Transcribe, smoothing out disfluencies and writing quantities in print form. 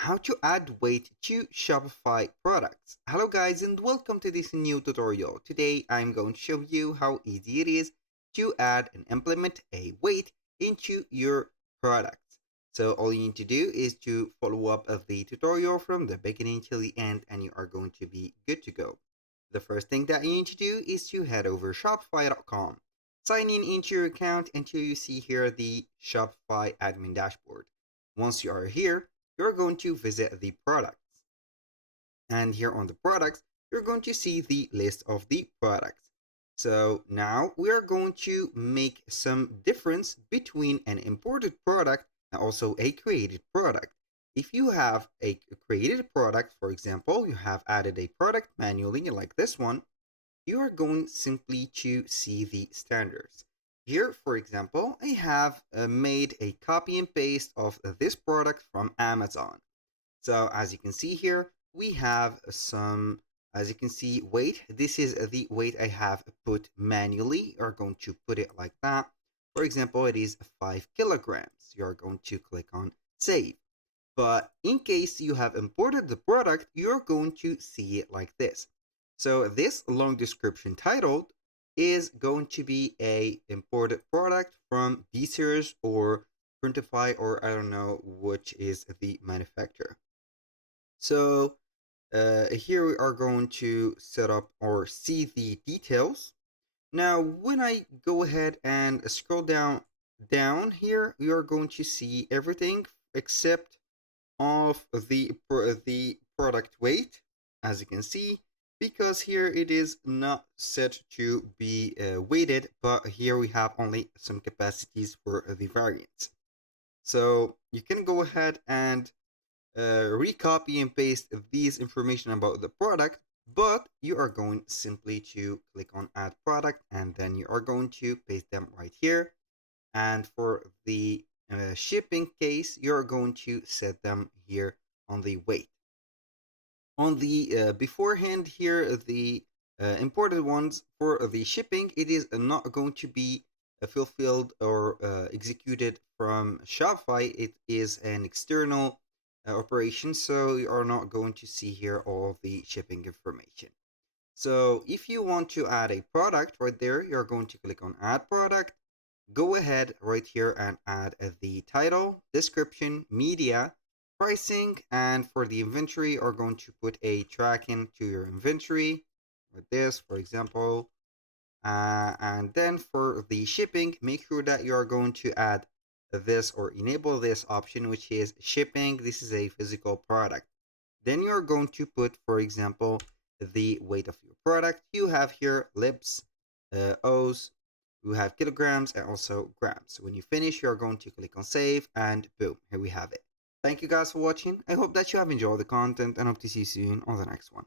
How to add weight to Shopify products. Hello guys and welcome to this new tutorial. Today I'm going to show you how easy it is to add and implement a weight into your products. So all you need to do is to follow up the tutorial from the beginning till the end and you are going to be good to go. The first thing that you need to do is to head over shopify.com. Sign in into your account until you see here the Shopify admin dashboard. Once you are here, you're going to visit the products. And here on the products, you're going to see the list of the products. So now we are going to make some difference between an imported product and also a created product. If you have a created product, for example, you have added a product manually like this one, you are going simply to see the standards. Here, for example, I have made a copy and paste of this product from Amazon. So as you can see here, we have some, as you can see, weight. This is the weight I have put manually. You're going to put it like that. For example, it is 5 kilograms. You're going to click on save. But in case you have imported the product, you're going to see it like this. So this long description titled is going to be a imported product from D-Series or Printify, or I don't know which is the manufacturer. So here we are going to set up or see the details. Now, when I go ahead and scroll down here, we are going to see everything except of the product weight, as you can see, because here it is not set to be weighted, but here we have only some capacities for the variants. So you can go ahead and recopy and paste these information about the product, but you are going simply to click on add product and then you are going to paste them right here. And for the shipping case, you're going to set them here on the weight. On the beforehand here, the imported ones for the shipping, it is not going to be fulfilled or executed from Shopify. It is an external operation, so you are not going to see here all the shipping information. So if you want to add a product right there, you're going to click on add product. Go ahead right here and add the title, description, media, pricing, and for the inventory, are going to put a tracking to your inventory with this, for example. And then for the shipping, make sure that you are going to add this or enable this option, which is shipping. This is a physical product. Then you're going to put, for example, the weight of your product. You have here lips, O's, you have kilograms and also grams. So when you finish, you're going to click on save and boom, here we have it. Thank you guys for watching. I hope that you have enjoyed the content and hope to see you soon on the next one.